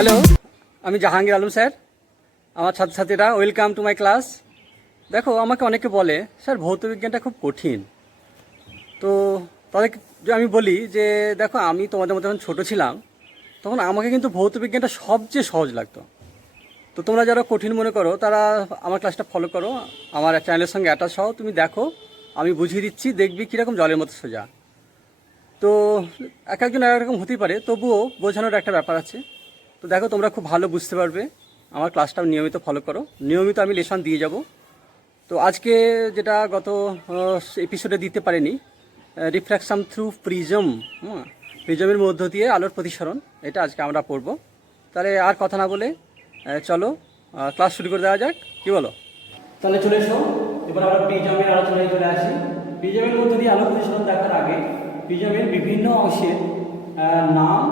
Hello, আমি Jahangir Alam sir. আমার ছাত্রছাত্রীরা ওয়েলকাম টু মাই ক্লাস। দেখো, আমাকে অনেকে বলে স্যার ভৌতবিজ্ঞানটা খুব কঠিন। তো তাদেরকে যে আমি বলি যে দেখো, আমি তোমাদের মতো যখন ছোটো ছিলাম তখন আমাকে কিন্তু ভৌতবিজ্ঞানটা সবচেয়ে সহজ লাগতো। তো তোমরা যারা কঠিন মনে করো তারা আমার ক্লাসটা ফলো করো, আমার চ্যানেলের সঙ্গে অ্যাটাচ হও, তুমি দেখো, আমি বুঝিয়ে দিচ্ছি, দেখবি কীরকম জলের মতো সোজা। তো এক একজন এক রকম হতেই পারে, তবুও বোঝানোর একটা ব্যাপার আছে। তো দেখো, তোমরা খুব ভালো বুঝতে পারবে। আমার ক্লাসটা নিয়মিত ফলো করো, নিয়মিত আমি লেসন দিয়ে যাব। তো আজকে যেটা গত এপিসোডে দিতে পারিনি, রিফ্র্যাকশন থ্রু প্রিজম, প্রিজমের মধ্য দিয়ে আলোর প্রতিসরণ, এটা আজকে আমরা পড়ব। তাহলে আর কথা না বলে চলো ক্লাস শুরু করে দেওয়া যাক, কি বলো? তাহলে চলে এসো, এবার আমরা প্রিজমের আলোচনায় চলে আসি। প্রিজমের মধ্য দিয়ে আলোর প্রতিসরণ দেখার আগে প্রিজমের বিভিন্ন অংশের নাম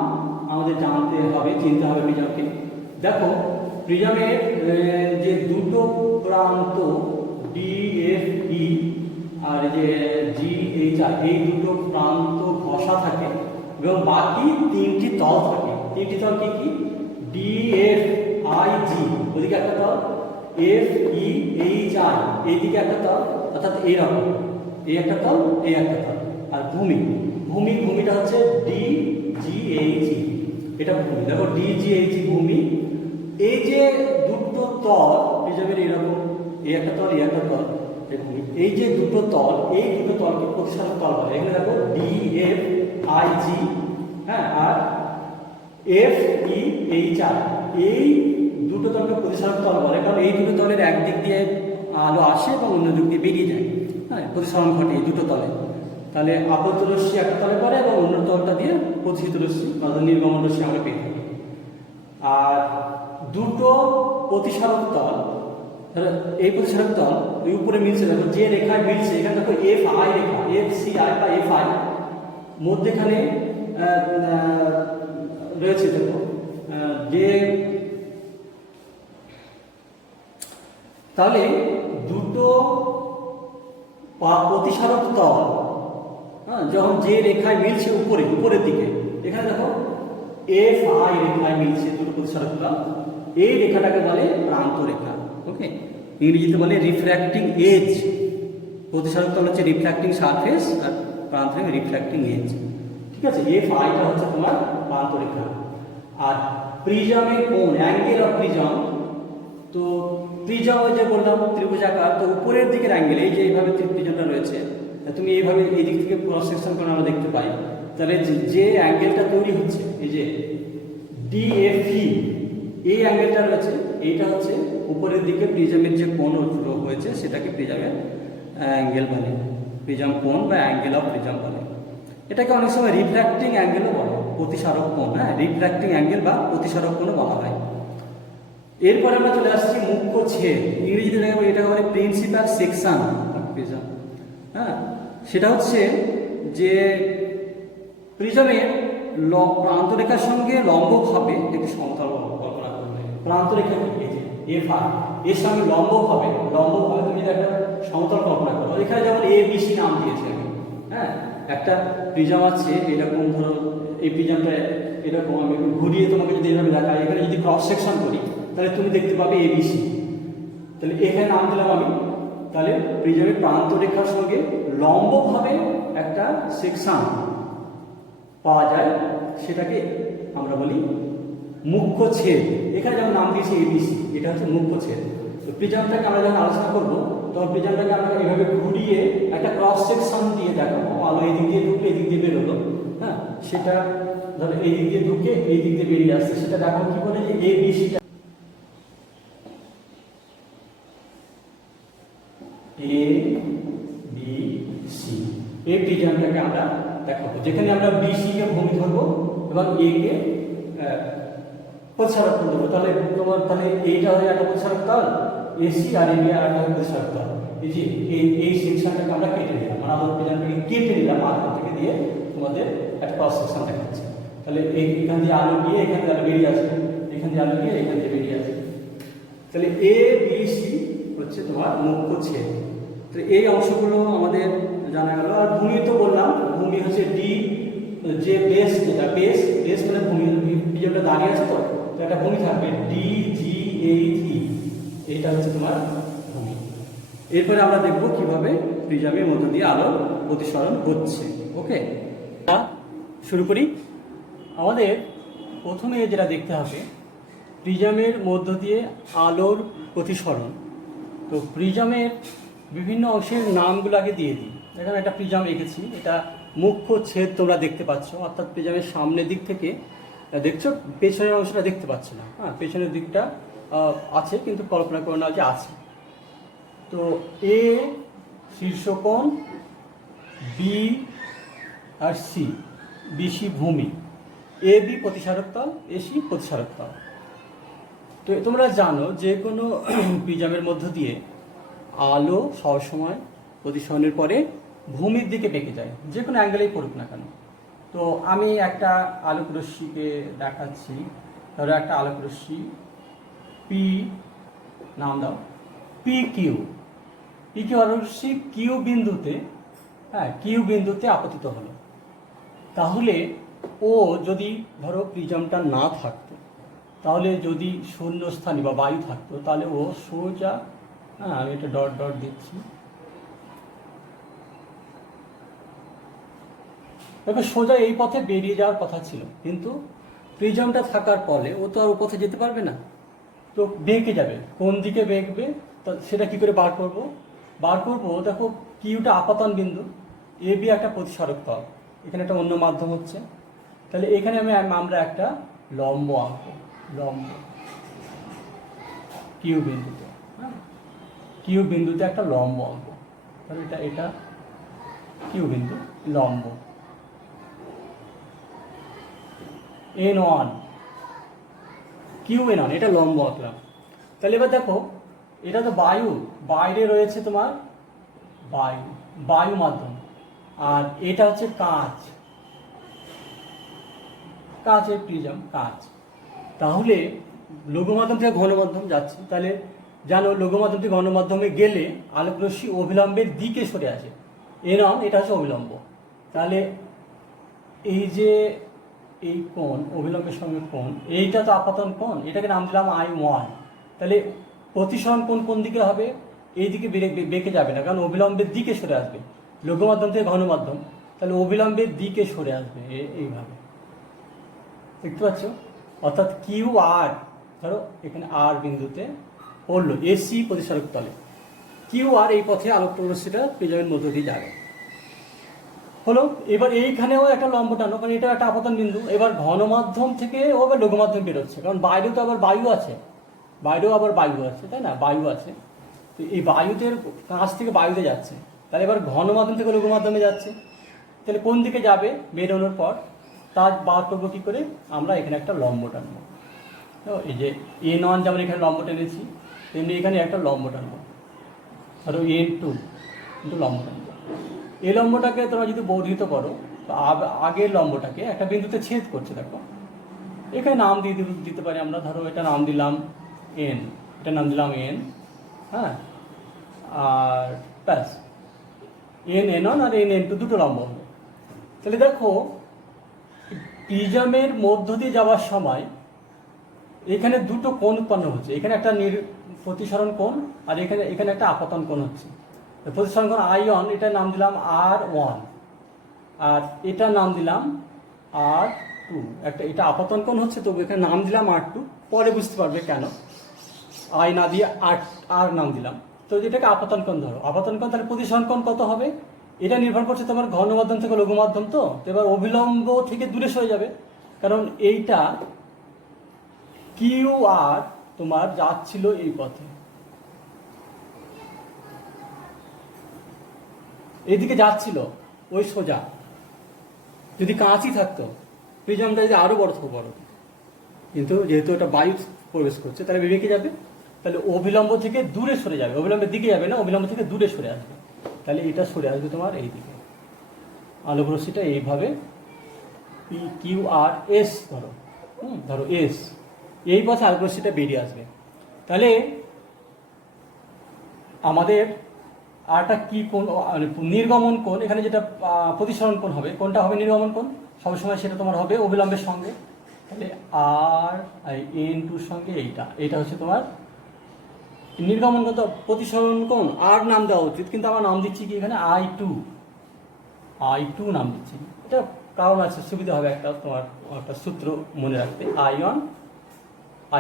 আমাদের জানতে হবে, চিনতে হবে প্রিজমকে। দেখো, প্রিজমের যে দুটো প্রান্ত ডিএফই আর যে জিএইচআই, এই দুটো প্রান্ত ঘষা থাকে এবং বাকি তিনটি তল থাকে। তিনটি তল কি কি? ডিএফআইজি, ওদিকে একটা তল, এফইএইচআই এইদিকে একটা তল, অর্থাৎ এইরকম, এই একটা তল, এই একটা তল। আর ভূমিটা হচ্ছে ডিজিএইচই, এটা ভূমি। দেখো, ডিজিএইচই ভূমি। এই যে দুটো তল প্রিজমের এইরকম, এই একটা তল, এই একটা তল, এই যে দুটো তল, এই দুটো তলকে প্রতিসারক তল বলে। এখানে দেখো ডিএফআইজি, হ্যাঁ, আর এফইএইচআই, এই দুটো তলকে প্রতিসারক তল বলে, কারণ এই দুটো তলের একদিক দিয়ে আলো আসে এবং অন্য দিক দিয়ে বেরিয়ে যায়, হ্যাঁ, প্রতিসরণ ঘটে এই দুটো তলে। তাহলে আপতিত রশ্মি একটা তলে পড়ে এবং অন্য তলটা দিয়ে প্রতিহিত রশ্মি বা নির্গমন রশ্মি আমরা পেয়ে থাকি। আর দুটো প্রতিসারক তল, এই প্রতিসারক তল ওই উপরে মিলছে, দেখো যে রেখায় মিলছে, এখানে দেখো এফ আই রেখা, এফ সি আই বা এফ আই মধ্যেখানে রয়েছে। দেখো যে, তাহলে দুটো প্রতিসারক তল, হ্যাঁ, যখন যে রেখায় মিলছে উপরের দিকে, এখানে দেখো এফ আই রেখায় মিলছে দুটো প্রতিসারক তল, এই রেখাটাকে বলে প্রান্ত রেখা। ওকে, ইংরেজিতে বলে রিফ্র্যাক্টিং এজ। প্রতিসারক তল হচ্ছে রিফ্র্যাক্টিং সারফেস আর প্রান্ত রেখা রিফ্র্যাক্টিং এজ। ঠিক আছে, এফ আইটা হচ্ছে তোমার প্রান্ত রেখা। আর প্রিজমের কোণ, অ্যাঙ্গেল অফ প্রিজম, তো প্রিজম ওই যে বললাম ত্রিভুজাকার, তো উপরের দিকের অ্যাঙ্গেল, এই যে এইভাবে প্রিজমটা রয়েছে, তুমি এইভাবে এই দিক থেকে ক্রস সেকশন করে আমরা দেখতে পাই। তাহলে যে অ্যাঙ্গেলটা তৈরি হচ্ছে, এই যে ডিএফই, এই অ্যাঙ্গেলটা রয়েছে, এইটা হচ্ছে উপরের দিকে প্রিজমের যে কোণ হয়েছে সেটাকে প্রিজমের অ্যাঙ্গেল বলে, প্রিজম কোণ বা অ্যাঙ্গেল অফ প্রিজম বলে। এটাকে অনেক সময় রিফ্র্যাক্টিং অ্যাঙ্গেলও বলে, প্রতিসারক কোণ, হ্যাঁ, রিফ্র্যাক্টিং অ্যাঙ্গেল বা প্রতিসারক কোণও বলা হয়। এরপরে আমরা চলে আসছি মুখ্য ছেদ, ইংরেজিতে দেখাবো এটাকে বলে প্রিন্সিপাল সেকশন অফ প্রিজম। হ্যাঁ, সেটা হচ্ছে যে প্রিজমের প্রান্তরেখার সঙ্গে লম্বভাবে একটি সমতল কল্পনা করবে। প্রান্তরেখা কি? এই যে এফ আই, এর সঙ্গে লম্বভাবে তুমি একটা সমতল কল্পনা করো। এখানে যেমন এ বি সি নাম দিয়েছে আমি, হ্যাঁ, একটা প্রিজম আছে এরকম, ধরো এই প্রিজমটা এরকম, আমি একটু ঘুরিয়ে তোমাকে যদি এভাবে দেখাই, এখানে যদি ক্রস সেকশন করি তাহলে তুমি দেখতে পাবে এবিসি। তাহলে এখানে নাম দিলাম আমি। তাহলে প্রিজমের প্রান্ত রেখার সঙ্গে লম্বভাবে একটা সেকশন পাওয়া যায়, সেটাকে আমরা বলি মুখ্য ছেদ। এখানে যেমন নাম দিয়েছি এবিসি, এটা হচ্ছে মুখ্য ছেদ। তো প্রিজমটাকে আমরা যখন আলোচনা করবো তখন প্রিজমটাকে আমরা এইভাবে ঘুরিয়ে একটা ক্রস সেকশন দিয়ে দেখাবো, আলো এই দিক দিয়ে ঢুকলে এই দিক দিয়ে বেরোলো, হ্যাঁ, সেটা ধরো এই দিক দিয়ে ঢুকে এই দিক দিয়ে বেরিয়ে আসছে, সেটা দেখাবো কি করে, যে এবিসিটা এ বি সি, এই প্রিজমটাকে আমরা দেখাবো, যেখানে আমরা বিসি কে ভূমি ধরবো এবং এ কে প্রতিসারক তল ধরবো। তাহলে এইটা হয়ে একটা প্রতিসারক তল, এসি আর এবি আর একটা প্রতিসারক তল। এই যে এই সেকশনটাকে আমরা কেটে দিলাম, মানে আমাদের প্রিজমটাকে কেটে দিলাম, মাঝখান থেকে দিয়ে তোমাদের একটা ক্রস সেকশন দেখাচ্ছে। তাহলে এখান দিয়ে আলো গিয়ে এখান দিয়ে আলো বেরিয়ে আসবে, এখান দিয়ে আলো গিয়ে এখান দিয়ে বেরিয়ে আসবে। তাহলে এ বি সি হচ্ছে তোমার মুখ্য ছেদ। তো এই অংশগুলো আমাদের জানা গেল। আর ভূমি তো বললাম, ভূমি হচ্ছে ডি, যে বেস, যেটা বেস মানে ভূমি, প্রিজমটা দাঁড়িয়ে আছে, তো তো একটা ভূমি থাকবে DGHE, এইটা হচ্ছে তোমার ভূমি। এরপরে আমরা দেখব কিভাবে প্রিজমের মধ্য দিয়ে আলোর প্রতিসরণ হচ্ছে। ওকে, শুরু করি। আমাদের প্রথমে যেটা দেখতে হবে প্রিজমের মধ্য দিয়ে আলোর প্রতিসরণ। তো প্রিজমের বিভিন্ন অংশের নামগুলো আগে দিয়ে দিই। এখানে একটা প্রিজম এঁকেছি, এটা মুখ্য ছেদ তোমরা দেখতে পাচ্ছ, অর্থাৎ প্রিজমের সামনের দিক থেকে দেখছো, পেছনের অংশটা দেখতে পাচ্ছ না। হ্যাঁ, পেছনের দিকটা আছে, কিন্তু কল্পনা করে না যে আছে। তো এ শীর্ষকোণ, বি আর সি, বিসি ভূমি, এ বি প্রতিসারক তল, এসি প্রতিসারক তল। তো তোমরা জানো যে কোনো প্রিজমের মধ্য দিয়ে আলো সবসময় প্রতিসরণের পরে ভূমির দিকে বেঁকে যায়, যে কোনো অ্যাঙ্গেলেই পড়ুক না কেন। তো আমি একটা আলোক রশ্মিকে দেখাচ্ছি, ধরো একটা আলোক রশ্মি পি, নাম দাও পি কিউ। পি কিউ আলোক রশ্মি কিউ বিন্দুতে, হ্যাঁ কিউ বিন্দুতে আপতিত হলো। তাহলে ও যদি ধরো প্রিজমটা না থাকতো, তাহলে যদি শূন্যস্থানী বা বায়ু থাকতো, তাহলে ও সোজা, হ্যাঁ আমি একটা ডট ডট দিচ্ছি, দেখো সোজা এই পথে বেরিয়ে যাওয়ার কথা ছিল, কিন্তু প্রিজমটা থাকার ফলে ও তো আর ও পথে যেতে পারবে না, তো বেঁকে যাবে। কোন দিকে বেঁকবে সেটা কি করে বার করব? দেখো কিউটা আপাতন বিন্দু, এ বি একটা প্রতিসারক তল, এখানে একটা অন্য মাধ্যম হচ্ছে, তাহলে এখানে আমরা একটা লম্ব আঁকবো, লম্ব কিউ বিন্দুতে, হ্যাঁ কিউ বিন্দুতে একটা লম্ব আঁকবো। তাহলে এটা কিউ বিন্দু, লম্ব N1, কিউ N1, এটা লম্ব আঁকলাম। তাহলে এবার দেখো এটা তো বায়ু, বাইরে রয়েছে তোমার বায়ু মাধ্যম, আর এটা হচ্ছে কাঁচ, কাঁচের প্রিজম, কাঁচ। তাহলে লঘু মাধ্যম থেকে ঘন মাধ্যম যাচ্ছে, তাহলে জানো লঘু মাধ্যম থেকে ঘন মাধ্যমে গেলে আলোক রশ্মি অভিলম্বের দিকে সরে আসে, এটা হচ্ছে অভিলম্ব। তাহলে এই যে এই কোণ, অভিলম্বের সঙ্গে কোণ, এইটা তো আপাতন কোণ, এটাকে নাম দিলাম I1। তাহলে প্রতিসরণ কোণ কোন দিকে হবে? এই দিকে বেঁকে যাবে না, কারণ অভিলম্বের দিকে সরে আসবে, লঘু মাধ্যম থেকে ঘন মাধ্যম, তাহলে অভিলম্বের দিকে সরে আসবে এইভাবে, দেখতে পাচ্ছ? অর্থাৎ কিউ আর, ধরো এখানে আর বিন্দুতে পড়লো এসি প্রতিসারক তলে, কিউ আর এই পথে আলোক রশ্মিটা প্রিজমের মধ্য দিয়ে যাবে, হলো। এবার এইখানেও একটা লম্ব টানো, কারণ এটা একটা আপতন বিন্দু। এবার ঘন মাধ্যম থেকে ও আবার লঘু মাধ্যম বেরোচ্ছে, কারণ বাইরেও তো আবার বায়ু আছে, তাই না, বায়ু আছে। তো এই বায়ুতে কাছ থেকে বায়ুতে যাচ্ছে, তাহলে এবার ঘন মাধ্যম থেকে লঘু মাধ্যমে যাচ্ছে, তাহলে কোন দিকে যাবে বেরোনোর পর তার বার করবো কী করে? আমরা এখানে একটা লম্ব টানবো। তো এই যে N1 যেমন এখানে লম্ব টেনেছি, তেমনি এখানে একটা লম্ব টানবো, ধরো N2 কিন্তু লম্ব টানবো। এই লম্বটাকে তোমরা যদি বর্ধিত করো, আগের লম্বটাকে একটা বিন্দুতে ছেদ করছে, দেখো এখানে নাম দিতে পারি আমরা, ধরো এটা নাম দিলাম N, এটা নাম দিলাম N, হ্যাঁ, আর ব্যাস N1 আর N2 দুটো লম্ব হলো। তাহলে দেখো প্রিজমের মধ্য দিয়ে যাওয়ার সময় এখানে দুটো কোণ উৎপন্ন হচ্ছে, এখানে একটা প্রতিসরণ কোণ, আর এখানে একটা আপতন কোণ হচ্ছে। প্রতিসরণ কোণ I1, এটার নাম দিলাম R1, আর এটার নাম দিলাম R2। এটা আপতন কোণ হচ্ছে, তবু এখানে নাম দিলাম R2, পরে বুঝতে পারবে কেন I না দিয়ে R নাম দিলাম। তো এটাকে আপতন কোণ ধরো, আপতন কোণ, তাহলে প্রতিসরণ কোণ কত হবে? এটা নির্ভর করছে তোমার ঘন মাধ্যম থেকে লঘু মাধ্যম, তো এবার অভিলম্ব থেকে দূরে সরে যাবে, কারণ এইটা কিউ আর তোমার যাচ্ছিল এই পথে, এইদিকে যাচ্ছিল ওই সোজা। যদি কাঁচই থাকতো, প্রিজমটা যদি আরো বড় থাকতো বড়, কিন্তু যেহেতু এটা বায়ু প্রবেশ করছে, তাহলে বেঁকে যাবে, তাহলে অভিলম্ব থেকে দূরে সরে যাবে, অভিলম্বের দিকে যাবে না, অভিলম্ব থেকে দূরে সরে আসবে, তাহলে এটা সরে আসবে তোমার এই দিকে। আলোক রশ্মিটা এইভাবে পি কিউ আর এস ধরো, ধরো এস, এই পথে আলোক রশ্মিটা বেরিয়ে আসবে। তাহলে আমাদের আরটা কি কোণ, নির্গমন কোণ, এখানে যেটা প্রতিসরণ কোণ হবে, কোনটা হবে নির্গমন কোণ, সবসময় সেটা তোমার হবে অবিলম্বের সঙ্গে। তাহলে আর n2 সঙ্গে এইটা হচ্ছে তোমার নির্গমনগত প্রতিসরণ কোণ। আর নাম দেওয়া উচিত, কিন্তু আমরা নাম দিচ্ছি কি এখানে I2 নাম দিচ্ছি। এটা কারণ আছে, সুবিধা হবে, তোমার একটা সূত্র মনে রাখতে, I1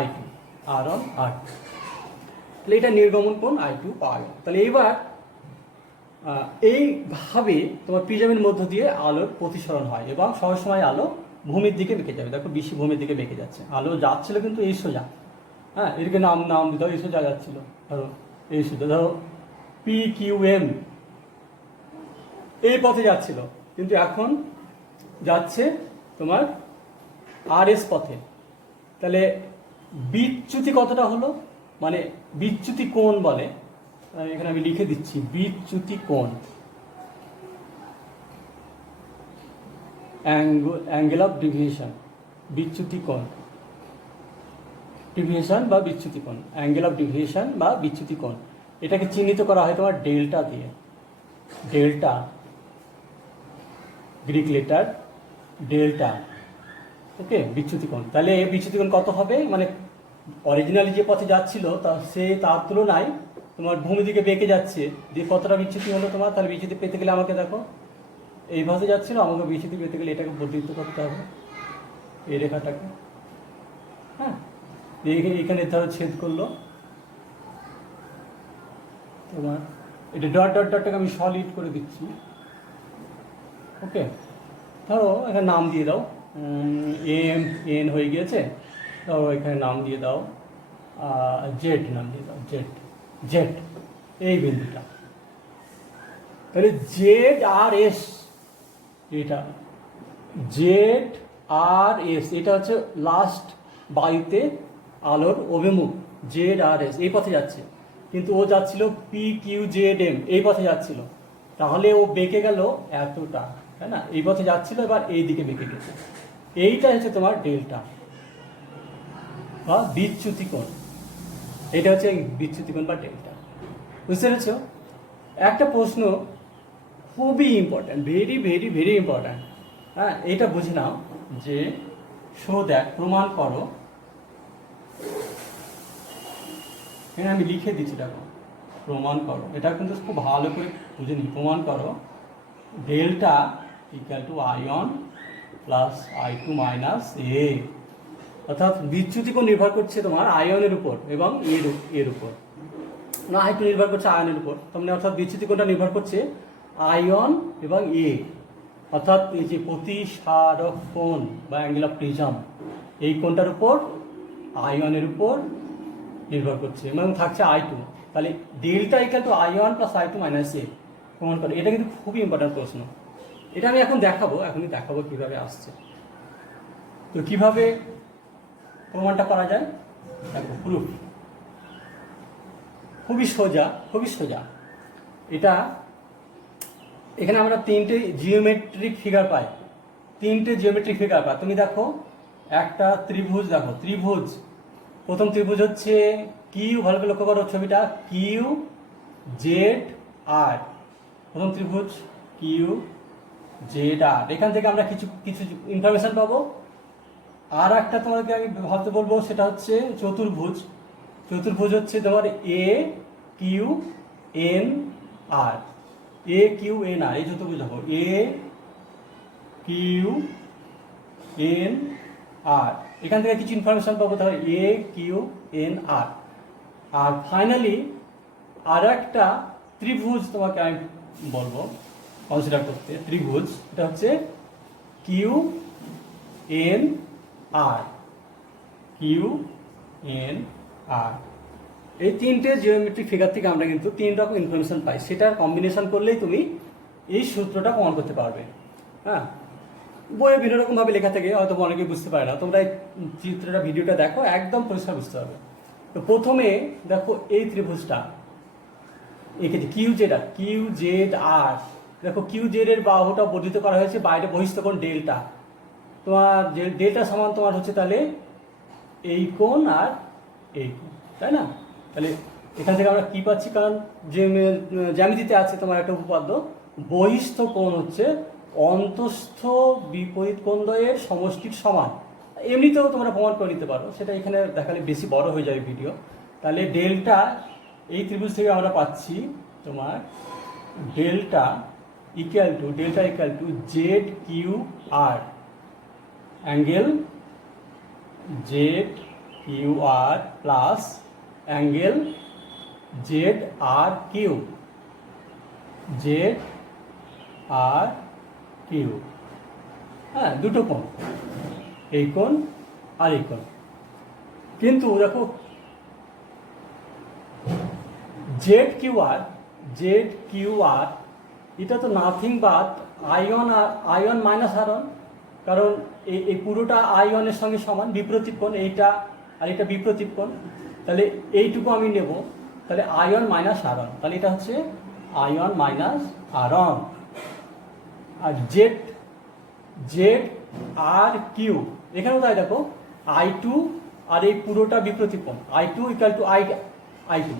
I2 R1 R2। তাহলে এটা নির্গমন কোণ I2 পাওয়া গেল। তাহলে এইবার এইভাবে তোমার প্রিজমের মধ্য দিয়ে আলোর প্রতিসরণ হয় এবং সবসময় আলো ভূমির দিকে বেঁকে যাবে। দেখো বেশি ভূমির দিকে বেঁকে যাচ্ছে, আলো যাচ্ছিল কিন্তু এই সোজা, হ্যাঁ এদিকে নাম দিতে হবে, এই সোজা যাচ্ছিল, ধরো এই সোজা, ধরো PQM এই পথে যাচ্ছিল, কিন্তু এখন যাচ্ছে তোমার RS পথে। তাহলে বিচ্যুতি কতটা হলো, মানে বিচ্যুতি কোণ বলে, এখানে আমি লিখে দিচ্ছি বিচ্যুতি কোণ, অ্যাঙ্গেল অফ ডিভিয়েশন, বিচ্যুতি কোণ, ডিভিয়েশন বা বিচ্যুতি কোণ, অ্যাঙ্গেল অফ ডিভিয়েশন বা বিচ্যুতি কোণ। এটাকে চিহ্নিত করা হয় তোমার ডেল্টা দিয়ে, ডেল্টা, গ্রিক লেটার ডেল্টা, ওকে, বিচ্যুতি কোণ। তাহলে এই বিচ্যুতি কোণ কত হবে, মানে অরিজিনালি যে পথে যাচ্ছিল তার তুলনায় তোমার ভূমি দিকে বেঁকে যাচ্ছে, যে কতটা বিচ্যুতি হলো তোমার। তাহলে বিচ্যুতি পেতে গেলে আমাকে দেখো এই ভাবে যাচ্ছিল, আমাকে বিচ্যুতি পেতে গেলে এটাকে বর্ধিত করতে হবে, এই রেখাটাকে, হ্যাঁ এখানে ধরো ছেদ করলো তোমার, এটা ডটটাকে আমি সলিড করে দিচ্ছি, ওকে। ধরো এখানে নাম দিয়ে দাও, M N হয়ে গিয়েছে, ধরো এখানে নাম দিয়ে দাও জেড, নাম দিয়ে দাও জেড, এই বিন্দুটা। তাহলে ZRS, এটা ZRS, এটা হচ্ছে লাস্ট বায়ুতে আলোর অভিমুখ, ZRS এই পথে যাচ্ছে, কিন্তু ও যাচ্ছিল PQZM এই পথে যাচ্ছিল, তাহলে ও বেঁকে গেল এতটা, তাই না, এই পথে যাচ্ছিল, এবার এই দিকে বেঁকে গেছে। এইটা হচ্ছে তোমার ডেল্টা বা বিচ্যুতি কোণ, এটা হচ্ছে বিচ্যুতি কোণ বা ডেল্টা, বুঝতে পেরেছ? একটা প্রশ্ন খুবই important, very very very important, হ্যাঁ এইটা বুঝে নাও যে দেখ, প্রমাণ করো, এখানে আমি লিখে দিচ্ছি, দেখো প্রমাণ করো, এটা কিন্তু খুব ভালো করে বুঝে নি। প্রমাণ করো delta equal two I1 plus I2 minus A, অর্থাৎ বিচ্যুতি কোণ নির্ভর করছে তোমার আয়নের উপর এবং এর উপর, না I2 নির্ভর করছে আয়নের উপর, তার অর্থাৎ বিচ্যুতি কোণটা নির্ভর করছে আয়ন এবং A, অর্থাৎ এই যে প্রতিসারক কোণ বা অ্যাঙ্গেল অফ প্রিজম, এই কোণটার উপর আয়নের উপর নির্ভর করছে এবং থাকছে I2। তাহলে delta equal two I1 plus I2 minus A, প্রমাণ করে। এটা কিন্তু খুবই ইম্পর্টেন্ট প্রশ্ন, এটা আমি এখন এখনই দেখাবো কিভাবে আসছে। তো কিভাবে প্রমাণটা করা যায়, দেখো প্রুফ খুবই সোজা। এটা এখানে আমরা তিনটে জিওমেট্রিক ফিগার পাই, তুমি দেখো একটা ত্রিভুজ, দেখো ত্রিভুজ, প্রথম ত্রিভুজ হচ্ছে কিউ, ভালো করে লক্ষ্য করো ছবিটা, QZR, প্রথম ত্রিভুজ QZR। এখান থেকে আমরা কিছু ইনফরমেশন পাবো। আর একটা তোমাদেরকে আমি ভাবতে বলবো, সেটা হচ্ছে চতুর্ভুজ হচ্ছে তোমার AQNR, এই চতুর্ভুজ দেখো AQNR, এখান থেকে কিছু ইনফরমেশন পাবো, তাহলে AQNR। আর ফাইনালি আর একটা ত্রিভুজ তোমাকে আমি বলবো কনসিডার করতে, ত্রিভুজ, এটা হচ্ছে QNR। এই তিনটে জিওমেট্রিক ফিগার থেকে আমরা কিন্তু তিন রকম ইনফরমেশন পাই, সেটার কম্বিনেশন করলেই তুমি এই সূত্রটা প্রমাণ করতে পারবে। হ্যাঁ, বইয়ে বিভিন্ন রকম ভাবে লেখা থাকে, হয়তো অনেকে বুঝতে পারে না, তোমরা এই চিত্রটা ভিডিওটা দেখো, একদম পরিষ্কার বুঝতে হবে। তো প্রথমে দেখো এই ত্রিভুজটা এঁকেছি QZR, দেখো QZ এর বাহুটা বর্ধিত করা হয়েছে, বাইরে বহিস্থ কোণ ডেল্টা, তোমার ডেল্টা সমান তোমার হচ্ছে তাহলে এই কোণ আর এই কোণ, তাই না? তাহলে এখান থেকে আমরা কি পাচ্ছি, কারণ যে জ্যামিতিতে আছে তোমার একটা উপপাদ্য, বহিস্থ কোণ হচ্ছে অন্তস্থ বিপরীত কোণদ্বয়ের সমষ্টির সমান, এমনিতেও তোমরা প্রমাণ করে নিতে পারো, সেটা এখানে দেখালে বেশি বড় হয়ে যাবে ভিডিও। তাহলে ডেল্টা এই ত্রিভুজ থেকে আমরা পাচ্ছি তোমার delta equal to Z Q R, angle Z Q R plus angle Z R Q, Z R Q. হ্যাঁ, দুটো কোণ, এই কোণ আর এই কোণ। কিন্তু দেখো জেড কিউ আর এটা তো nothing but ion minus ion, কারণ এই পুরোটা আয়নের সঙ্গে সমান, বিপরীত কোণ এইটা আর এটা বিপরীত কোণ। তাহলে এইটুকু আমি নেব, তাহলে আয়ন মাইনাস আয়ন, তাহলে এটা হচ্ছে আয়ন মাইনাস আয়ন। আর জেড আর কিউ এখানেও তাই, দেখো I2 আর এই পুরোটা বিপরীত কোণ, I2 ইকুয়াল টু I2,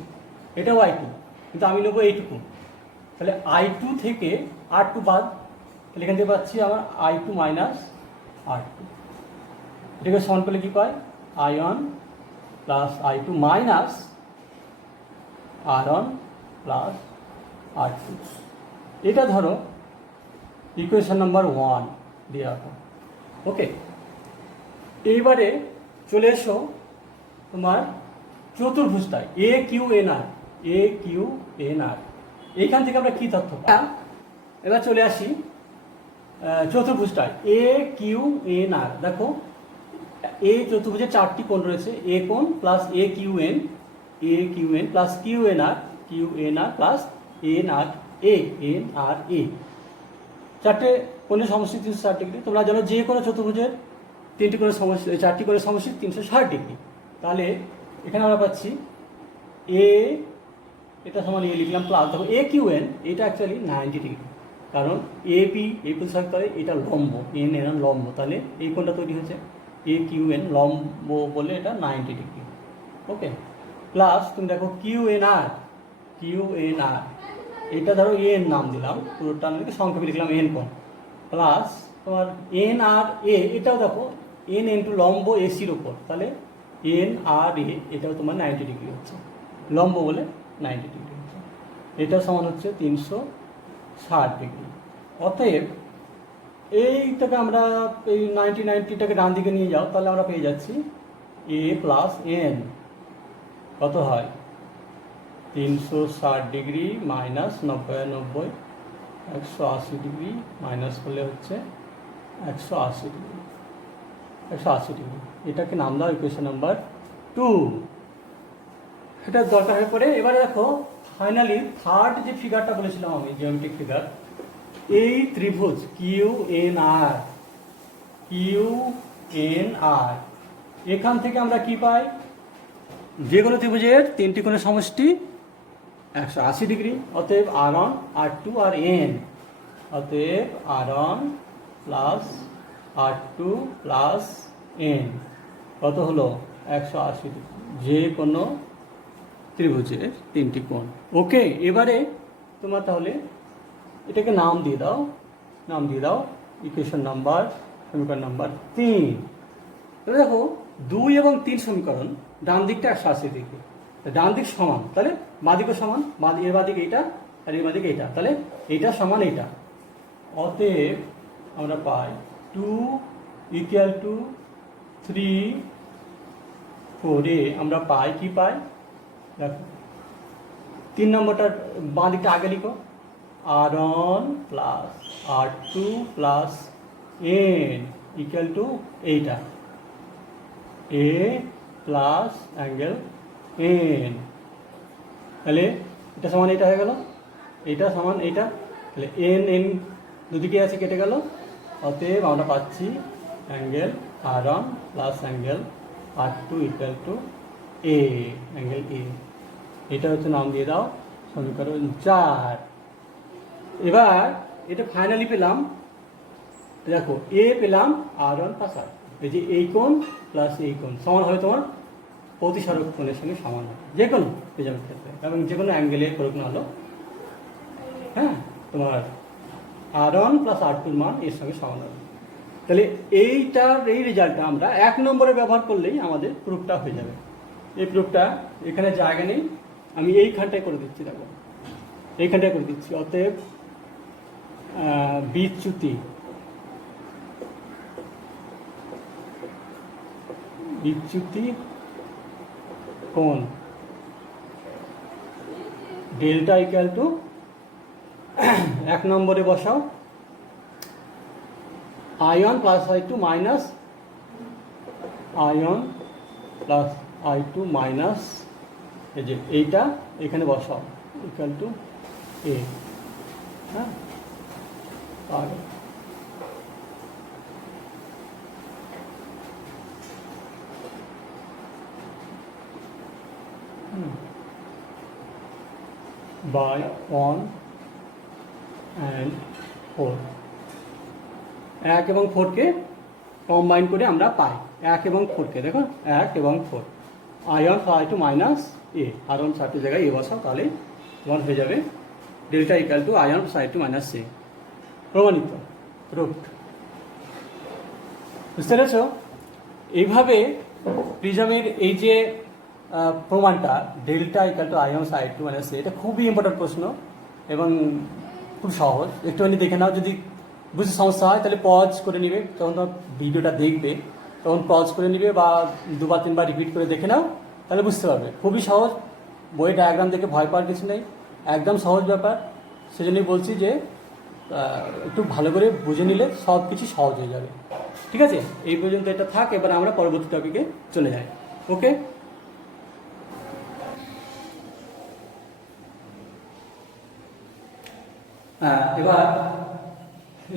এটাও I2, কিন্তু আমি নেবো এইটুকু। তাহলে I2 থেকে R2 বাদ, তাহলে এখান থেকে পাচ্ছি আমার I2 মাইনাস R2। এটাকে সমান করলে কি পাই? I one plus I2 minus I one plus R2। এটা ধরো ইকুয়েশন নাম্বার 1 দিয়ে রাখো। ওকে, এইবারে চলে এসো তোমার চতুর্ভুজটায় AQNR। এইখান থেকে আমরা কি তথ্য পাই? এবার চলে আসি চতুর্ভুজটায় AQNR। দেখো এই চতুর্ভুজে 4টি কোণ রয়েছে, এ কোণ plus AQN plus QNR plus NRA। 4টে কোণের সমষ্টি 360 ডিগ্রি। তোমরা জানো যে কোনো চতুর্ভুজের 3টি কোণের সমষ্টি, 4টি কোণের সমষ্টি 360 ডিগ্রি। তাহলে এখানে আমরা পাচ্ছি এটা সমান এ লিখলাম প্লাস, দেখো AQN এটা অ্যাকচুয়ালি 90 ডিগ্রি, কারণ এই প্রতিসারিত হয়, এটা লম্ব, NN লম্ব, তাহলে এই কোণটা তৈরি হয়েছে AQN লম্ব বলে এটা 90 ডিগ্রি। ওকে, প্লাস তুমি দেখো QNR এটা ধরো এন নাম দিলাম, পুরোটা নাকি সংক্ষেপে লিখলাম এন কোণ, প্লাস তোমার NRA এটাও দেখো এন ইন্টু লম্ব এসির ওপর, তাহলে NRA এটাও তোমার 90 ডিগ্রি হচ্ছে, লম্ব বলে 90 ডিগ্রি হচ্ছে। এটা সমান হচ্ছে 360 ডিগ্রি। অতএব এইটাকে আমরা এই 90টাকে ডান দিকে নিয়ে যাও, তাহলে আমরা পেয়ে যাচ্ছি A প্লাস N কত হয় 360 ডিগ্রি মাইনাস 90 180 ডিগ্রি মাইনাস করলে হচ্ছে 180 ডিগ্রি। এটাকে নাম দাও ইকুয়েশন নাম্বার 2। এটা দরকার হয়ে পড়ে। এবারে দেখো ফাইনালি থার্ড যে ফিগারটা বলেছিলাম আমি, জিওমেট্রিক ফিগার, এই ত্রিভুজ QNR এখান থেকে আমরা কি পাই? যে কোনো ত্রিভুজের 3টি কোণের সমষ্টি 180 ডিগ্রি। অতএব R1 R2 আর N, অতএব R1 plus R2 plus N কত হলো 180 ডিগ্রি, যে কোনো ত্রিভুজের 3টি কোণ। ওকে, এবারে তোমার তাহলে এটাকে নাম দিয়ে দাও ইকুয়েশন নাম্বার, সমীকরণ নাম্বার 3। তাহলে দেখো 2 এবং 3 সমীকরণ, ডান দিকটা 180 ডিগ্রি, ডান দিক সমান, তাহলে বাঁ দিকও সমান, এর বাঁ দিক এইটা আর এর বাঁ দিক এইটা, তাহলে এইটা সমান এইটা। অতএব আমরা পাই 2 ইকুয়াল টু 3 4 আমরা পাই কি পাই? দেখো 3 নম্বরটার বাঁ দিকটা আগে লিখো, R1 plus R2 plus N equal to এইটা A প্লাস অ্যাঙ্গেল N। তাহলে এটা সমান এটা হয়ে গেল, এইটা সমান এইটা, তাহলে N দুদিকে আছে কেটে গেল। অতএব আমরা পাচ্ছি angle R1 plus angle R2 equal to A, angle A। এটা হচ্ছে নাম দিয়ে দাও সমীকরণ 4। এবার এটা ফাইনালি পেলাম, দেখো A পেলাম R1 প্লাস R, এই যে এই কোণ প্লাস এই কোণ সমান হয় তোমার প্রতিসারক কোণের সঙ্গে সমান হবে যে কোনো প্রিজমের ক্ষেত্রে, এবং যে কোনো অ্যাঙ্গেলের প্রয়োগ না হলো, হ্যাঁ, তোমার R1 প্লাস R2 মান এর সঙ্গে সমান হবে। তাহলে এইটার এই রেজাল্টটা আমরা 1 নম্বরে ব্যবহার করলেই আমাদের প্রুফটা হয়ে যাবে। এই প্রুফটা এখানে জায়গা নেই, আমি এইখানটায় করে দিচ্ছি, দেখো এইখানটায় করে দিচ্ছি। অতএব বিচ্যুতি কোণ ডেল্টা ইকুয়াল টু 1 নম্বরে বসাও I1 plus I2 minus I1 plus I2 minus এই যে এইটা এখানে বসাও ইকুয়াল টু A। হ্যাঁ, আর by 1 and 4, 1 এবং 4কে কম্বাইন করে আমরা পাই 1 এবং 4কে, দেখো 1 এবং 4 I1 plus I2 minus A, R1 সার্টের জায়গায় A বসাও, তাহলে তোমার হয়ে যাবে delta equal two I1 plus I2 minus A। প্রমাণিত, প্রুফড। বুঝতে পেরেছ? এইভাবে প্রিজমের এই যে প্রমাণটা delta equal two I1 plus I2 minus A, এটা খুবই ইম্পর্টেন্ট প্রশ্ন এবং খুব সহজ। একটুখানি দেখে নাও, যদি বুঝতে সমস্যা হয় তাহলে পজ করে নিবে, তখন তোমার ভিডিওটা দেখবে তখন পজ করে নিবে বা 2 বা 3 বার রিপিট করে দেখে নাও, তাহলে বুঝতে পারবে। খুবই সহজ, বই ডায়াগ্রাম দেখে ভয় পাওয়ার কিছু নেই, একদম সহজ ব্যাপার। সেজন্যই বলছি যে একটু ভালো করে বুঝে নিলে সব কিছু সহজ হয়ে যাবে। ঠিক আছে, এই পর্যন্ত এটা থাক, এবার আমরা পরবর্তী টপিকে চলে যাই। ওকে, এবার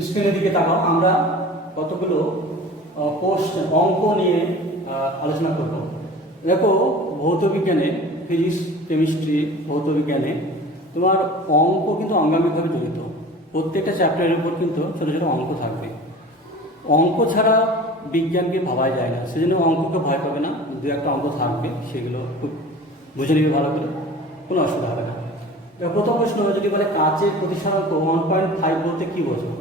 স্ক্রিনের দিকে তাকাও। আমরা কতগুলো অঙ্ক নিয়ে আলোচনা করব। দেখো, ভৌতবিজ্ঞানে, ফিজিক্স, কেমিস্ট্রি, ভৌতবিজ্ঞানে তোমার অঙ্ক কিন্তু অঙ্গাঙ্গিকভাবে জড়িত। প্রত্যেকটা চ্যাপ্টারের উপর কিন্তু ছোটো ছোটো অঙ্ক থাকবে। অঙ্ক ছাড়া বিজ্ঞানকে ভাবাই যায় না, সেজন্য অঙ্ককে ভয় পাবে না। 2-1টা অঙ্ক থাকবে, সেগুলো খুব বুঝে নিবে ভালো করে, কোনো অসুবিধা হবে না। প্রথম প্রশ্ন যদি বলে কাচের প্রতিসরাঙ্ক 1.5 বলতে কী বোঝো?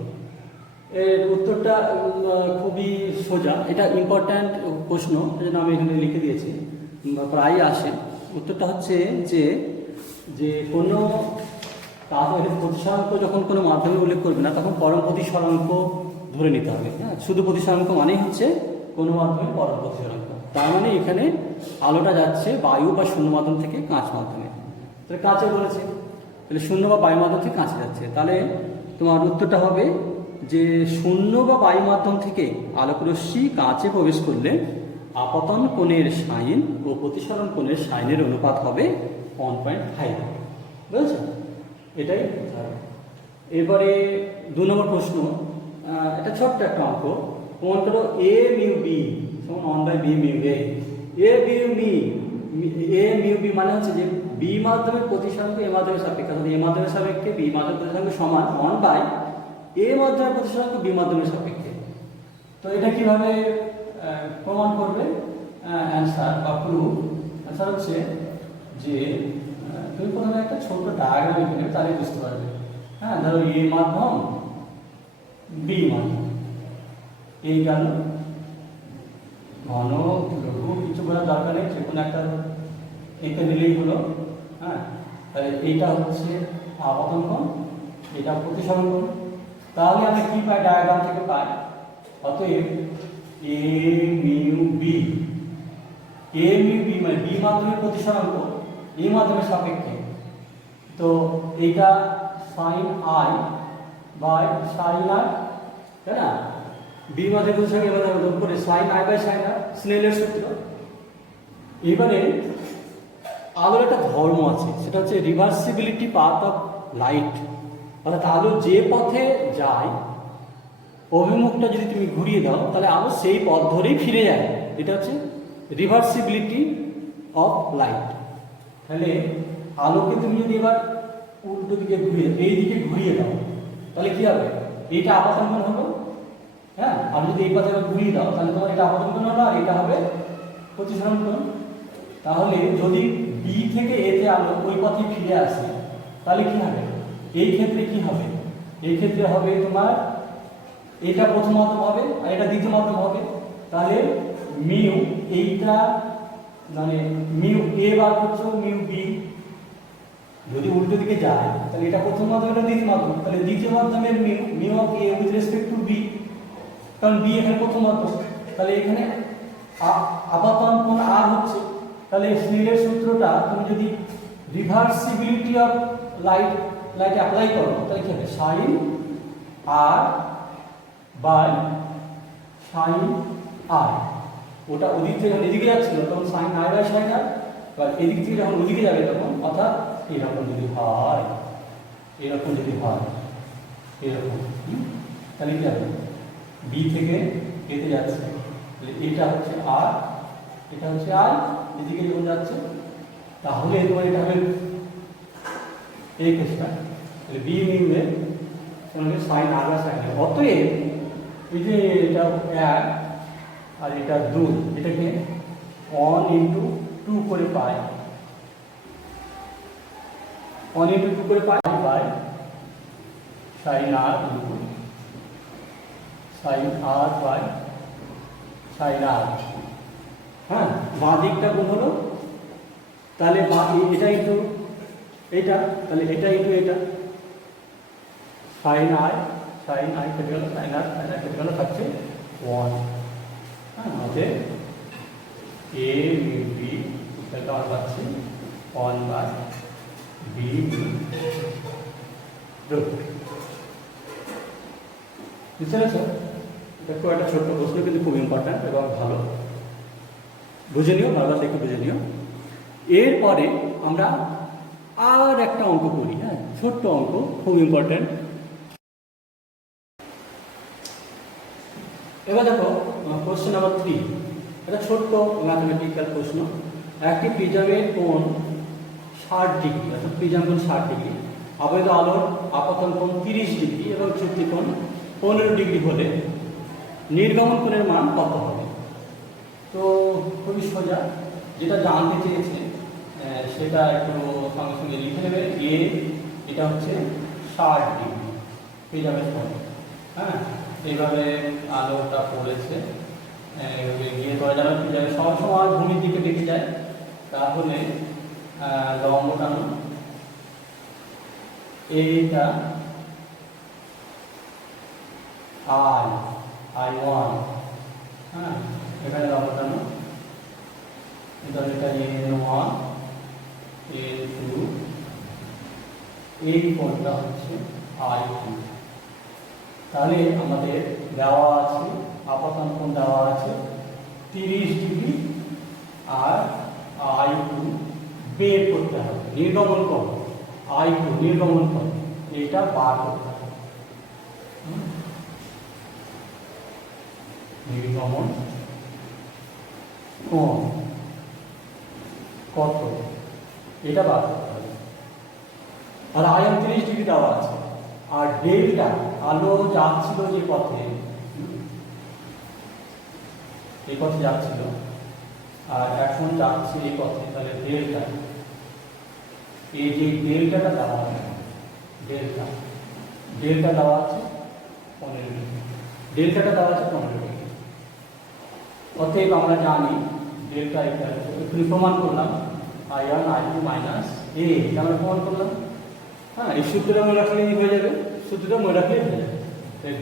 এর উত্তরটা খুবই সোজা, এটা ইম্পর্ট্যান্ট প্রশ্ন, এই জন্য আমি এখানে লিখে দিয়েছি, প্রায় আসে। উত্তরটা হচ্ছে যে কোনো কাচের প্রতিসরাঙ্ক যখন কোনো মাধ্যমে উল্লেখ করবে না, তখন পরম প্রতিসরাঙ্ক ধরে নিতে হবে। হ্যাঁ, শুধু প্রতিসরাঙ্ক মানেই হচ্ছে কোনো মাধ্যমে পরম প্রতিসরাঙ্ক। তার মানে এখানে আলোটা যাচ্ছে বায়ু বা শূন্য মাধ্যম থেকে কাঁচ মাধ্যমে, তাহলে কাঁচে বলেছে, তাহলে শূন্য বা বায়ু মাধ্যম থেকে কাঁচে যাচ্ছে। তাহলে তোমার উত্তরটা হবে যে শূন্য বা বায়ু মাধ্যম থেকে আলোকরশ্মি কাঁচে প্রবেশ করলে আপতন কোণের সাইন ও প্রতিসরণ কোণের সাইনের অনুপাত হবে 1.5। বুঝেছো? এটাই। এবারে 2 নম্বর প্রশ্ন, এটা ছোট্ট একটা অঙ্ক। প্রমাণ করো A মিউ B সমান 1/B mu A। A mu B মানে হচ্ছে যে B মাধ্যমের প্রতিসরাঙ্ক A মাধ্যমের সাপেক্ষে, অর্থাৎ A মাধ্যমের সাপেক্ষে B মাধ্যমের প্রতিসরাঙ্ক সমান 1/A মাধ্যমের প্রতিসরাঙ্ক B মাধ্যমের সাপেক্ষে। তো এটা কিভাবে প্রমাণ করবে? অ্যান্সার বা প্রুফ অ্যান্সার হচ্ছে যে তুমি প্রথমে একটা ছোট ডায়াগ্রাম এঁকে নেবে, তাহলে বুঝতে পারবে। হ্যাঁ, ধরো A মাধ্যম, B মাধ্যম, এই গেল ঘন লঘু, কিছু বোঝার দরকার নেই, যে কোনো একটা এঁকে নিলেই হলো। হ্যাঁ, তাহলে এইটা হচ্ছে আপতন কোণ, এটা প্রতিসরণ কোণ। তাহলে আমরা কি পাই? ডায়াগ্রাম থেকে পাই অতএব A মিউ B মানে B মাধ্যমের প্রতিসরাঙ্ক A মাধ্যমের সাপেক্ষে, তো এইটা sin I by sin R, তাই না? B মাধ্যমের প্রতিসরাঙ্ক A মাধ্যমের উপরে sin I by sin R, স্নেলের সূত্র। এবারে আলোর একটা ধর্ম আছে, সেটা হচ্ছে রিভার্সিবিলিটি পাথ অফ লাইট, অর্থাৎ আলো যে পথে যায় অভিমুখটা যদি তুমি ঘুরিয়ে দাও তাহলে আলো সেই পথ ধরেই ফিরে যায়। এটা হচ্ছে রিভার্সিবিলিটি অফ লাইট। তাহলে আলোকে তুমি যদি এবার উল্টো দিকে ঘুরিয়ে, এই দিকে ঘুরিয়ে দাও, তাহলে কি হবে? এইটা আপতন কোণ হলো। হ্যাঁ, আর যদি এই পথে ঘুরিয়ে দাও তাহলে তোমার এটা আপতন কোণ হলো, আর এটা হবে প্রতিসরণ কোণ। তাহলে যদি B থেকে A তে আলো ওই পথে ফিরে আসে তাহলে কি হবে? এই ক্ষেত্রে কি হবে? এই ক্ষেত্রে হবে তোমার এটা প্রথম মাধ্যম হবে আর এটা দ্বিতীয় মাধ্যম হবে। তাহলে মিউ এইটা মানে মিউ এ বার করছো মিউ বি, যদি উল্টো দিকে যায় তাহলে এটা প্রথম মাধ্যম এটা দ্বিতীয় মাধ্যম, তাহলে দ্বিতীয় মাধ্যমের mu mu of A with respect to B, কারণ বি এখানে প্রথম মাধ্যম, তাহলে এখানে আপাতন আর হচ্ছে। তাহলে স্নেলের সূত্রটা তুমি যদি রিভার্সিবিলিটি অফ লাইট অ্যাপ্লাই করো তাহলে কি হবে, সাইন আর বাই সাইন আর, ওটা ওদিক থেকে যখন এদিকে যাচ্ছিল তখন সাইন আর বাই সাইন আর, এবার এদিক থেকে যখন ওদিকে যাবে তখন অর্থাৎ এরকম যদি হয়, এরকম যদি হয় এরকম, তাহলে কি হবে, বি থেকে এতে যাচ্ছে, তাহলে এটা হচ্ছে আর, এটা হচ্ছে আর, এদিকে যখন যাচ্ছে তাহলে তোমার এটা হবে এই কেসটা, তাহলে বি নিউয়ে তোমাকে সাইন আর বাই সাইন আর। অতএব এই যে এটা 1 আর এটা 2, এটাকে 1 ইন্টু 2 করে পাই, 1 ইন্টু 2 করে পাই by sine r into sine r by sine r. হ্যাঁ, বাঁ দিকটা গুণ হলো, তাহলে এটা ইন্টু এটা, তাহলে এটা ইন্টু এটা, সাইন আই কেটে গেল, সাইন আর কেটে গেল, থাকছে 1। হ্যাঁ, অতএব এ মিউ বি এটা আমরা পাচ্ছি 1 বাই বি রুট। বুঝতে পেরেছো? দেখো একটা ছোট্ট প্রশ্ন কিন্তু খুব ইম্পর্ট্যান্ট এবং ভালো, বুঝে নিও, বারবার দেখে বুঝে নিও। এরপরে আমরা আর একটা অঙ্ক করি। হ্যাঁ, ছোট্ট অঙ্ক, খুব ইম্পর্ট্যান্ট। এবার দেখো কোশ্চেন নাম্বার 3, এটা ছোট্ট ম্যাথমেটিক্যাল প্রশ্ন। একটি প্রিজমের কোণ 60 ডিগ্রি, অর্থাৎ প্রিজম কোণ 60 ডিগ্রি, আবৈধ আলোর আপতন কোণ 30 ডিগ্রি এবং চুক্তি কোণ 15 ডিগ্রি হলে নির্গমন কোণের মান কত হবে? তো খুবই সোজা, যেটা জানতে চেয়েছে সেটা একটু সঙ্গে সঙ্গে লিখে নেবে। এটা হচ্ছে 60 ডিগ্রি প্রিজমের কোণ। হ্যাঁ, এইভাবে আলোটা পড়েছে, গিয়ে করা যাবে প্রিজমের সবসময় ভূমির দিকে দেখে যায়, তাহলে লম্ব টানো, এইটা I1, হ্যাঁ, এখানে লম্ব টানো, এটা N1 N2, এই কোণটা হচ্ছে I2। তাহলে আমাদের দেওয়া আছে আপতন কোণ দেওয়া আছে 30 ডিগ্রি, আর I2 বের করতে হবে, নির্গমন কোণ I2 নির্গমন কোণ, এইটা বার করতে হবে। নির্গমন কোণ কত, এটা বার করতে হবে। আর আয়ন 30 ডিগ্রি দেওয়া আছে, আর ডেল্টা আলো যাচ্ছিল যে পথে, এই পথে যাচ্ছিল আর এখন যাচ্ছে এই পথে, তাহলে ডেল্টা, এই যে ডেল্টাটা দেওয়া আছে, ডেল্টা দেওয়া আছে 15 ডিগ্রি, ডেল্টাটা দেওয়া আছে 15 ডিগ্রি। অতএব আমরা জানি ডেল্টা ইকুয়াল টু, এখানে প্রমাণ করলাম I1 I2 মাইনাস এ, এটা আমরা প্রমাণ করলাম। হ্যাঁ, এই সূত্রটা মনে রাখলেই হয়ে যাবে, সূত্রটা মনে রাখলেই হয়ে যাবে।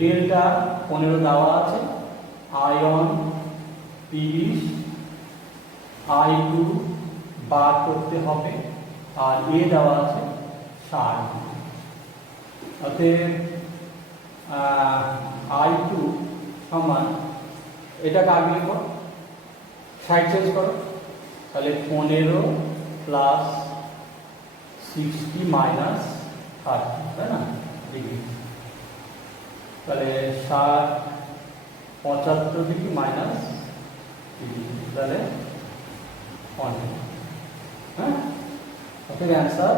ডেল্টা 15 দেওয়া আছে, I1 30, I2 বার করতে হবে, আর এ দেওয়া আছে 60। অতএব I2 সমান, এটাকে আগে লিখো, সাইড চেঞ্জ করো, তাহলে 15 প্লাস 60 মাইনাস 30, তাই না, ডিগ্রি, তাহলে 60 75 ডিগ্রি মাইনাস ডিগ্রি, তাহলে 50। হ্যাঁ, অতএব অ্যান্সার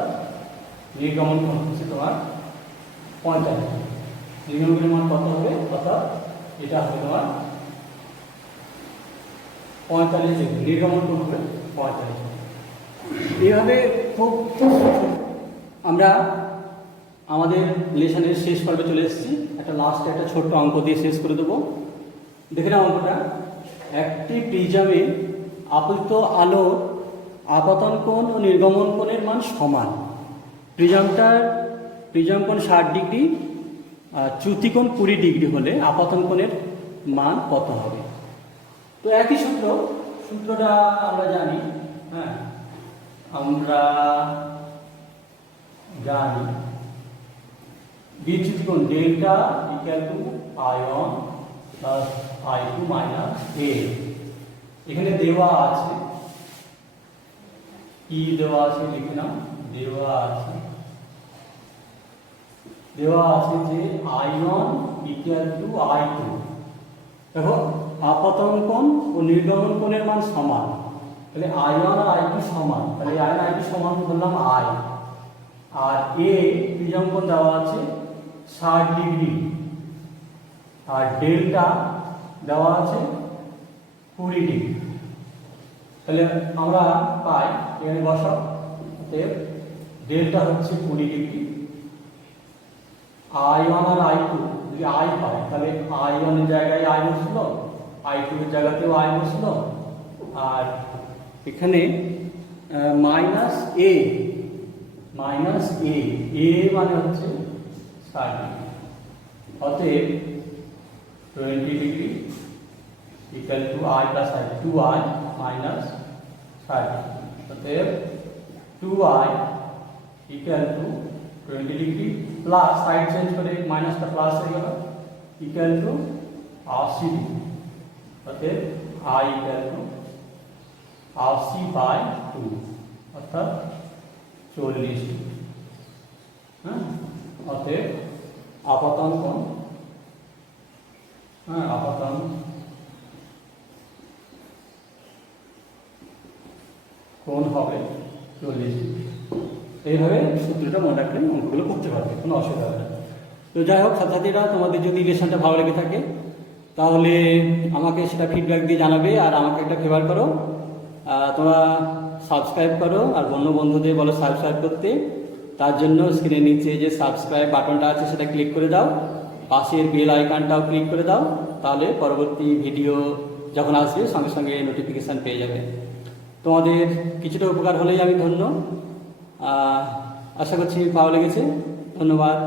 নির্গমন কোণ হচ্ছে তোমার 45। নির্গমনের মান কত হবে, অর্থাৎ এটা হবে তোমার 45 ডিগ্রি, নির্গমন কোণ হবে 45। এইভাবে খুব আমরা আমাদের লেসনের শেষ পর্বে চলে এসেছি। একটা লাস্টে একটা ছোট্ট অঙ্ক দিয়ে শেষ করে দেবো। দেখে নাও অঙ্কটা। একটি প্রিজমে আপতিত আলোর আপতন কোণ ও নির্গমন কোণের মান সমান। প্রিজম কোণ 60 ডিগ্রি, চ্যুতি কোণ 20 ডিগ্রি হলে আপতন কোণের মান কত হবে? তো একই সূত্রটা আমরা জানি। হ্যাঁ, আমরা জানি বিচ্যুতি কোণ delta equal two I1 plus I2 minus A। এখানে দেওয়া আছে, কি দেওয়া আছে লিখে নাও। দেওয়া আছে যে I1 ইকুয়াল টু I2। দেখো আপতন কোণ ও নির্গমন কোণের মান সমান, তাহলে I1 আর I2 সমান, তাহলে I1 I2 সমান ধরলাম I। আর A প্রিজম কোণ দেওয়া আছে 60 ডিগ্রি, আর ডেল্টা দেওয়া আছে 20 ডিগ্রি। তাহলে আমরা পাই, এখানে বসাও, ডেল্টা হচ্ছে 20 ডিগ্রি। I1 আর I2 যদি I পাই তাহলে I1 এর জায়গায় I বসলো, I2 এর জায়গাতেও I বসলো, আর এখানে মাইনাস A মানে হচ্ছে 60 ডিগ্রি। অতএব 20 degree equal to I plus I, 2I minus 60। অতএব 2I equal to 20 degree plus side change করে মাইনাসটা প্লাস হয়ে গেল, ইকুয়াল টু 80 ডিগ্রি। অতএব I ইকুয়াল টু 80/2 অর্থাৎ 40 ডিগ্রি। হ্যাঁ, অতএব আপতন কোণ, আপতন কোণ হবে 40 ডিগ্রি। এইভাবে সূত্রটা মনে রাখলে অঙ্কগুলো করতে পারবে, কোনো অসুবিধা হবে না। তো যাই হোক ছাত্রছাত্রীরা, তোমাদের যদি লেসনটা ভালো লেগে থাকে তাহলে আমাকে সেটা ফিডব্যাক দিয়ে জানাবে, আর আমাকে একটা ফেভার করো, তোমরা সাবস্ক্রাইব করো, আর অন্য বন্ধুদের বলো সাবস্ক্রাইব করতে। তার জন্য স্ক্রিনের নিচে যে সাবস্ক্রাইব বাটনটা আছে সেটা ক্লিক করে দাও, পাশের বেল আইকনটাও ক্লিক করে দাও, তাহলে পরবর্তী ভিডিও যখন আসবে সঙ্গে সঙ্গে নোটিফিকেশান পেয়ে যাবে। তোমাদের কিছুটা উপকার হলেই আমি ধন্য। আশা করছি ভালো লেগেছে। ধন্যবাদ।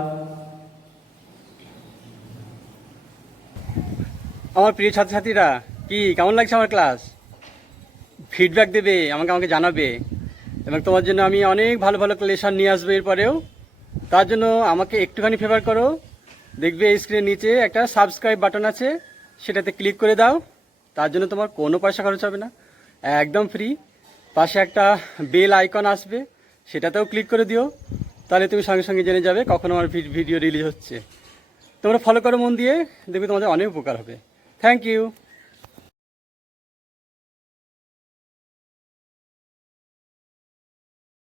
আমার প্রিয় ছাত্রছাত্রীরা, কি কেমন লাগছে আমার ক্লাস? ফিডব্যাক দেবে, আমাকে জানাবে, এবং তোমার জন্য আমি অনেক ভালো ভালো লেসন নিয়ে আসবো এরপরেও। তার জন্য আমাকে একটুখানি ফেভার করো, দেখবে স্ক্রিনের নিচে একটা সাবস্ক্রাইব বাটন আছে, সেটাতে ক্লিক করে দাও। তার জন্য তোমার কোনো পয়সা খরচ হবে না, একদম ফ্রি। পাশে একটা বেল আইকন আসবে, সেটাতেও ক্লিক করে দিও, তাহলে তুমি সঙ্গে সঙ্গে জেনে যাবে কখন আমার ভিডিও রিলিজ হচ্ছে। তোমরা ফলো করো মন দিয়ে, দেখবে তোমাদের অনেক উপকার হবে। Thank you.